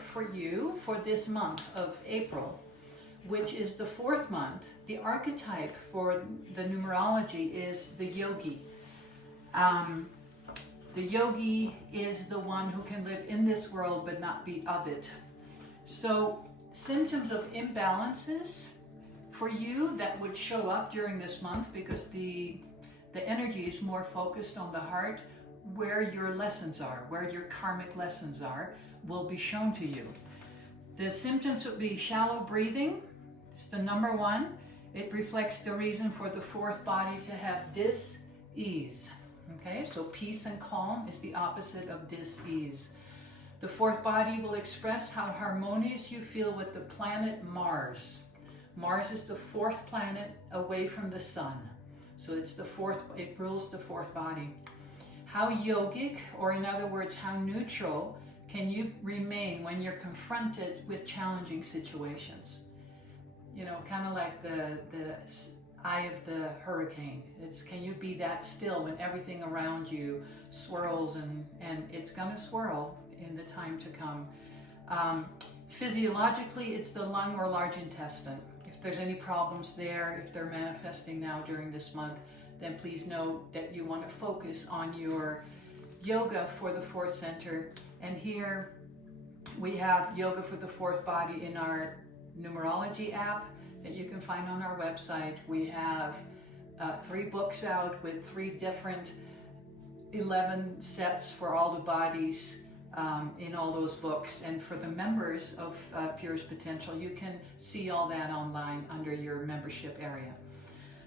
for you for this month of April, which is the 4th month. The archetype for the numerology is the Yogi. The Yogi is the one who can live in this world but not be of it. So symptoms of imbalances for you that would show up during this month, because the energy is more focused on the heart, where your lessons are, where your karmic lessons are, will be shown to you. The symptoms would be shallow breathing. It's the number 1. It reflects the reason for the 4th body to have dis-ease. Okay, so peace and calm is the opposite of dis-ease. The 4th body will express how harmonious you feel with the planet Mars. Mars is the 4th planet away from the sun. So it's the 4th, it rules the 4th body. How yogic, or in other words, how neutral can you remain when you're confronted with challenging situations? You know, kind of like the eye of the hurricane. It's, can you be that still when everything around you swirls, and it's gonna swirl in the time to come. Physiologically, it's the lung or large intestine. If there's any problems there, if they're manifesting now during this month, then please know that you want to focus on your yoga for the 4th center. And here we have yoga for the 4th body in our numerology app that you can find on our website. We have 3 books out with 3 different 11 sets for all the bodies in all those books. And for the members of Purest Potential, you can see all that online under your membership area.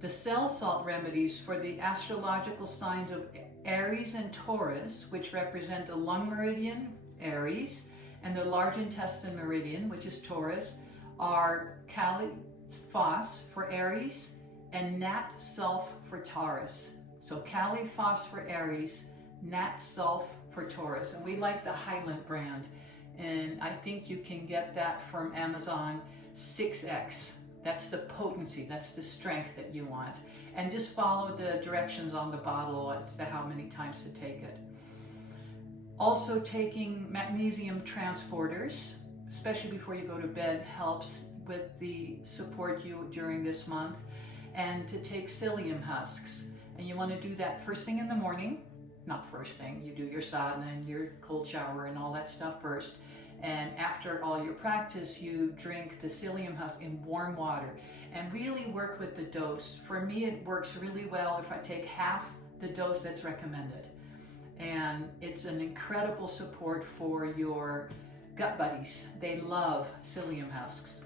The cell salt remedies for the astrological signs of Aries and Taurus, which represent the lung meridian, Aries, and the large intestine meridian, which is Taurus, are Kali Phos for Aries and Nat Sulf for Taurus. So Kali Phos for Aries, Nat Sulf for Taurus. And we like the Highland brand, and I think you can get that from Amazon 6X. That's the potency, that's the strength that you want. And just follow the directions on the bottle as to how many times to take it. Also, taking magnesium transporters, especially before you go to bed, helps with the support you during this month. And to take psyllium husks. And you want to do that first thing in the morning. Not first thing, you do your sadhana and your cold shower and all that stuff first. And after all your practice, you drink the psyllium husk in warm water and really work with the dose. For me, it works really well if I take half the dose that's recommended. And it's an incredible support for your gut buddies. They love psyllium husks.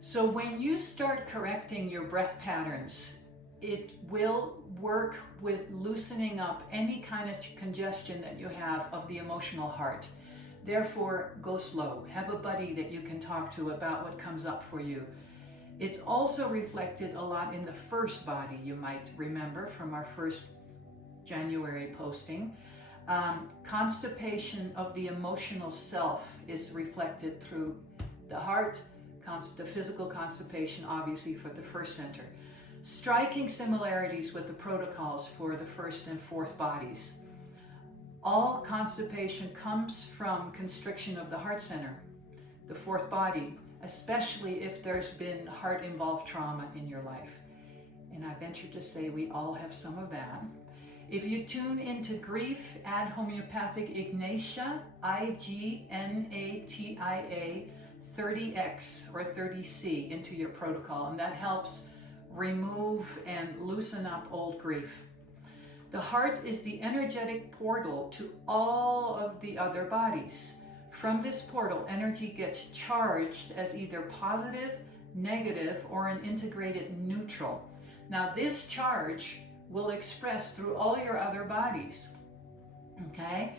So when you start correcting your breath patterns, it will work with loosening up any kind of congestion that you have of the emotional heart. Therefore, go slow. Have a buddy that you can talk to about what comes up for you. It's also reflected a lot in the 1st body, you might remember from our 1st January posting. Constipation of the emotional self is reflected through the heart, the physical constipation, obviously, for the 1st center. Striking similarities with the protocols for the 1st and 4th bodies. All constipation comes from constriction of the heart center, the 4th body, especially if there's been heart-involved trauma in your life. And I venture to say we all have some of that. If you tune into grief, add homeopathic Ignatia, IGNATIA 30X or 30C into your protocol, and that helps remove and loosen up old grief. The heart is the energetic portal to all of the other bodies. From this portal, energy gets charged as either positive, negative, or an integrated neutral. Now, this charge will express through all your other bodies. Okay?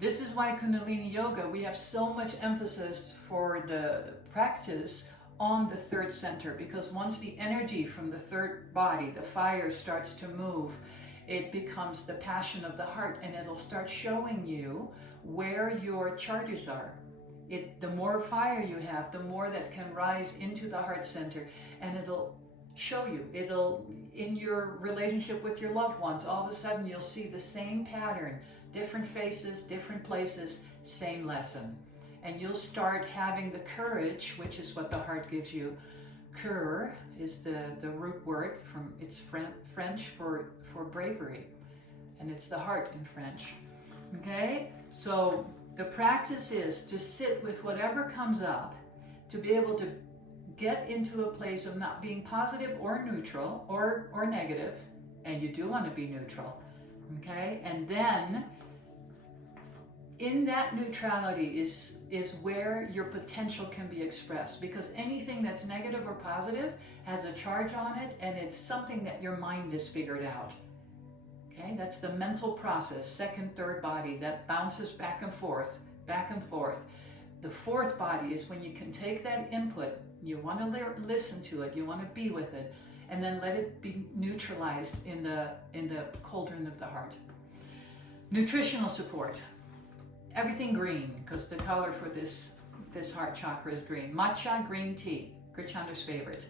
This is why Kundalini Yoga, we have so much emphasis for the practice on the 3rd center, because once the energy from the 3rd body, the fire, starts to move, it becomes the passion of the heart, and it'll start showing you where your charges are. The more fire you have, the more that can rise into the heart center, and it'll show you. It'll, in your relationship with your loved ones, all of a sudden you'll see the same pattern, different faces, different places, same lesson. and you'll start having the courage, which is what the heart gives you. Cœur is the root word from, it's French for bravery, and it's the heart in French. Okay, so the practice is to sit with whatever comes up, to be able to get into a place of not being positive or neutral or negative, and you do want to be neutral. Okay, and then in that neutrality is where your potential can be expressed, because anything that's negative or positive has a charge on it, and it's something that your mind has figured out. Okay, that's the mental process, second, third body that bounces back and forth, back and forth. The fourth body is when you can take that input, you want to listen to it, you want to be with it, and then let it be neutralized in the cauldron of the heart. Nutritional support. Everything green, because the color for this heart chakra is green. Matcha green tea, Krichander's favorite.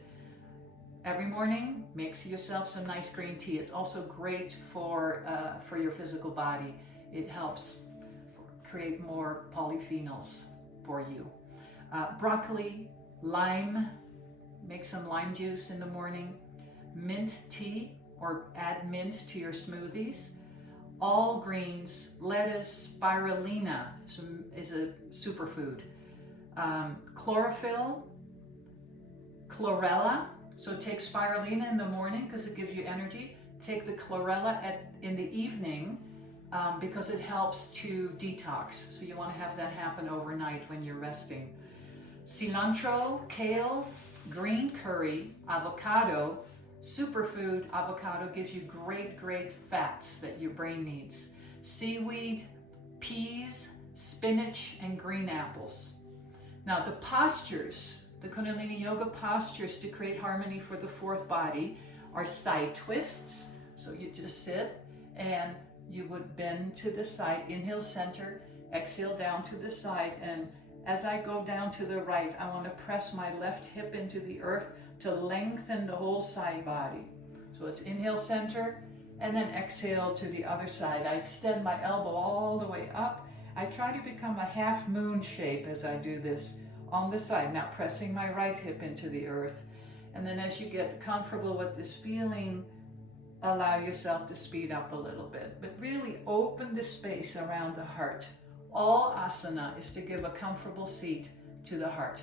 Every morning, make yourself some nice green tea. It's also great for your physical body. It helps create more polyphenols for you. Broccoli, lime, make some lime juice in the morning. Mint tea, or add mint to your smoothies. All greens, lettuce, spirulina is a superfood. Chlorophyll, chlorella. So take spirulina in the morning because it gives you energy. Take the chlorella in the evening because it helps to detox. So you want to have that happen overnight when you're resting. Cilantro, kale, green curry, avocado. Superfood, avocado gives you great fats that your brain needs. Seaweed, peas, spinach, and green apples. Now the postures, the Kundalini Yoga postures to create harmony for the fourth body are side twists. So you just sit and you would bend to the side, inhale center, exhale down to the side, and as I go down to the right, I want to press my left hip into the earth to lengthen the whole side body. So it's inhale center and then exhale to the other side. I extend my elbow all the way up. I try to become a half moon shape as I do this on the side, now pressing my right hip into the earth. And then as you get comfortable with this feeling, allow yourself to speed up a little bit, but really open the space around the heart. All asana is to give a comfortable seat to the heart.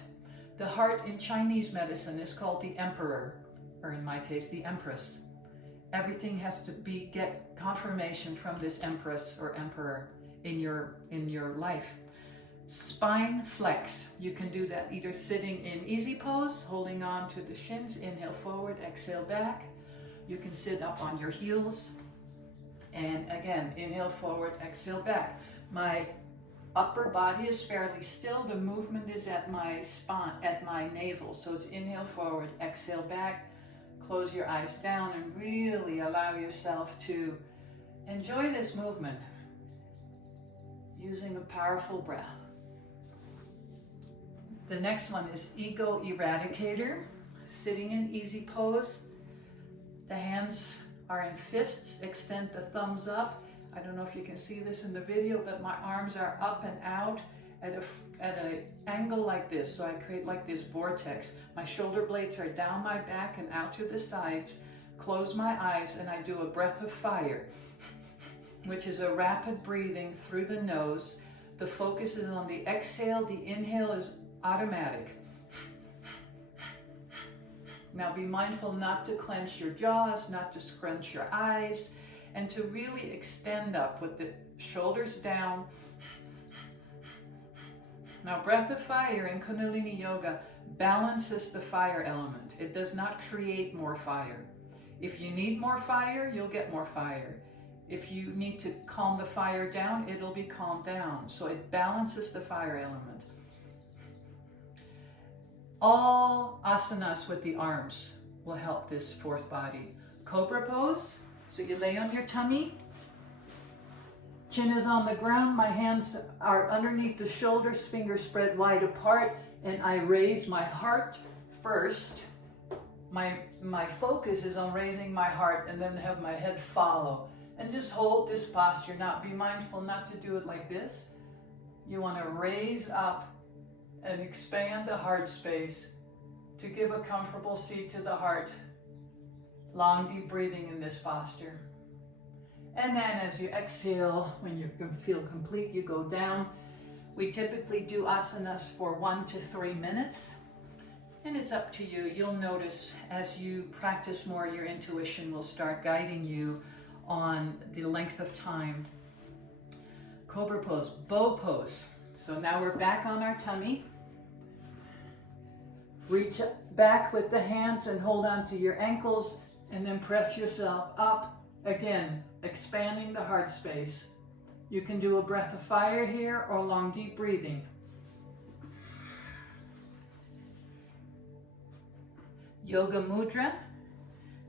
The heart in Chinese medicine is called the emperor, or in my case, the empress. Everything has to get confirmation from this empress or emperor in your life. Spine flex. You can do that either sitting in easy pose, holding on to the shins, inhale forward, exhale back. You can sit up on your heels, and again, inhale forward, exhale back. My upper body is fairly still. The movement is at my spine, at my navel. So it's inhale forward, exhale back, close your eyes down, and really allow yourself to enjoy this movement using a powerful breath. The next one is Ego Eradicator, sitting in easy pose. The hands are in fists, extend the thumbs up. I don't know if you can see this in the video, but my arms are up and out at an angle like this. So I create like this vortex. My shoulder blades are down my back and out to the sides. Close my eyes and I do a breath of fire, which is a rapid breathing through the nose. The focus is on the exhale. The inhale is automatic. Now be mindful not to clench your jaws, not to scrunch your eyes, and to really extend up with the shoulders down. Now breath of fire in Kundalini Yoga balances the fire element. It does not create more fire. If you need more fire, you'll get more fire. If you need to calm the fire down, it'll be calmed down. So it balances the fire element. All asanas with the arms will help this fourth body. Cobra pose. So you lay on your tummy, chin is on the ground, my hands are underneath the shoulders, fingers spread wide apart, and I raise my heart first. My focus is on raising my heart and then have my head follow. And just hold this posture. Now be mindful not to do it like this. You want to raise up and expand the heart space to give a comfortable seat to the heart. Long, deep breathing in this posture. And then as you exhale, when you feel complete, you go down. We typically do asanas for 1 to 3 minutes. And it's up to you. You'll notice as you practice more, your intuition will start guiding you on the length of time. Cobra pose, bow pose. So now we're back on our tummy. Reach back with the hands and hold on to your ankles, and then press yourself up. Again, expanding the heart space. You can do a breath of fire here or long, deep breathing. Yoga mudra.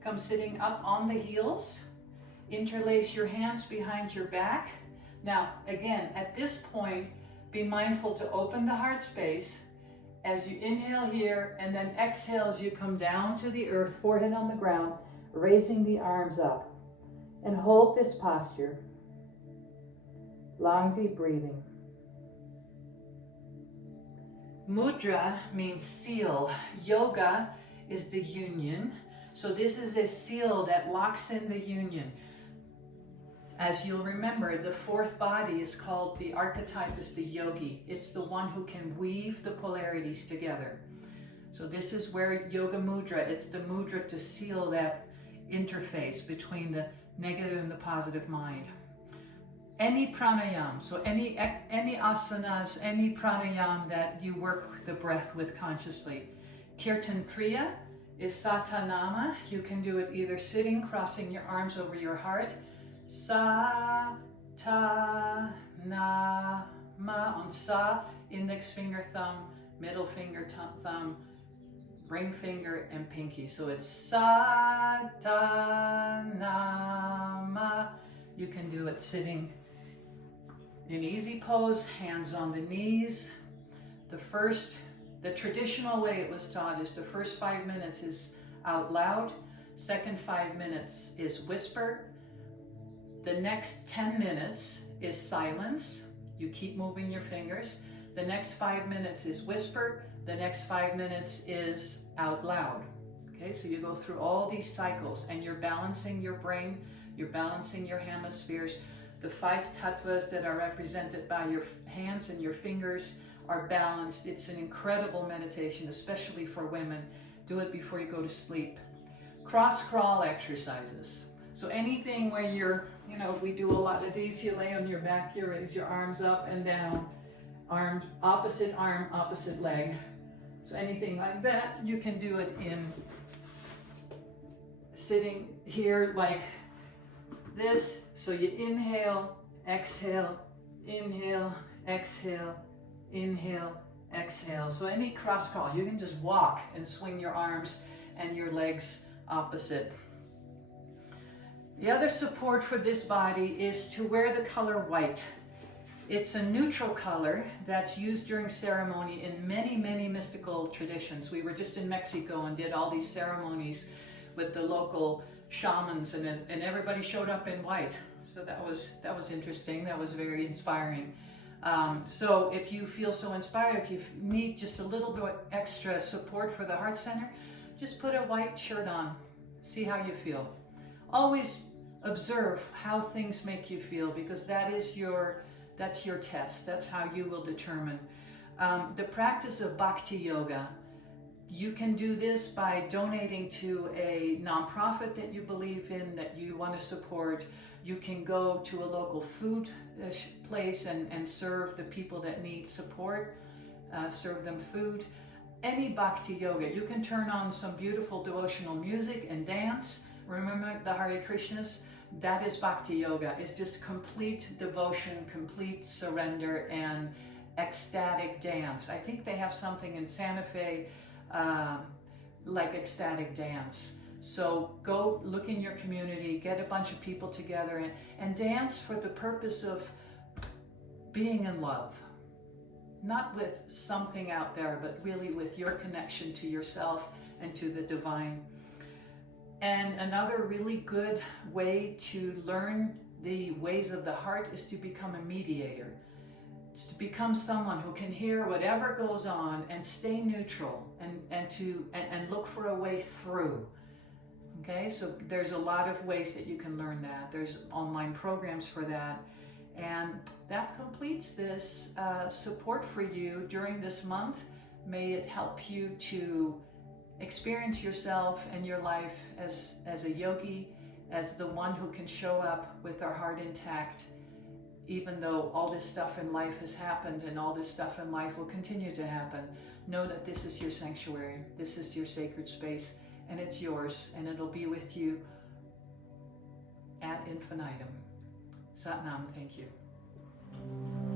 Come sitting up on the heels. Interlace your hands behind your back. Now, again, at this point, be mindful to open the heart space as you inhale here, and then exhale as you come down to the earth, forehead on the ground, raising the arms up. And hold this posture. Long, deep breathing. Mudra means seal. Yoga is the union. So this is a seal that locks in the union. As you'll remember, the fourth body is called, the archetype is the yogi. It's the one who can weave the polarities together. So this is where yoga mudra, it's the mudra to seal that interface between the negative and the positive mind. Any pranayam, so any asanas, any pranayam that you work the breath with consciously. Kirtan kriya is satanama. You can do it either sitting, crossing your arms over your heart. Sa, ta, na, ma. On sa, index finger, thumb, middle finger, thumb, ring finger, and pinky. So it's sa, ta, na, ma. You can do it sitting in easy pose, hands on the knees. The traditional way it was taught is the first 5 minutes is out loud, second 5 minutes is whisper, the next 10 minutes is silence. You keep moving your fingers. The next 5 minutes is whisper. The next 5 minutes is out loud. Okay, so you go through all these cycles and you're balancing your brain, you're balancing your hemispheres. The 5 tattvas that are represented by your hands and your fingers are balanced. It's an incredible meditation, especially for women. Do it before you go to sleep. Cross crawl exercises. So anything where you're, we do a lot of these, you lay on your back, you raise your arms up and down, arm, opposite leg. So anything like that, you can do it in sitting here like this. So you inhale, exhale, inhale, exhale, inhale, exhale. So any cross crawl, you can just walk and swing your arms and your legs opposite. The other support for this body is to wear the color white. It's a neutral color that's used during ceremony in many, many mystical traditions. We were just in Mexico and did all these ceremonies with the local shamans, and everybody showed up in white. So that was interesting. That was very inspiring. So if you feel so inspired, if you need just a little bit extra support for the heart center, just put a white shirt on. See how you feel. Always observe how things make you feel, because that's your test. That's how you will determine. The practice of bhakti yoga, you can do this by donating to a nonprofit that you believe in, that you want to support. You can go to a local food place and serve the people that need support, serve them food. Any bhakti yoga, you can turn on some beautiful devotional music and dance. Remember the Hare Krishnas? That is bhakti yoga. It's just complete devotion, complete surrender, and ecstatic dance. I think they have something in Santa Fe like ecstatic dance. So go look in your community, get a bunch of people together and dance for the purpose of being in love. Not with something out there, but really with your connection to yourself and to the divine. And another really good way to learn the ways of the heart is to become a mediator. to become someone who can hear whatever goes on and stay neutral and look for a way through. Okay, so there's a lot of ways that you can learn that. There's online programs for that. And that completes this support for you during this month. May it help you to experience yourself and your life as a yogi, as the one who can show up with our heart intact, even though all this stuff in life has happened and all this stuff in life will continue to happen. Know that this is your sanctuary, this is your sacred space, and it's yours, and it'll be with you ad infinitum. Sat Nam, thank you.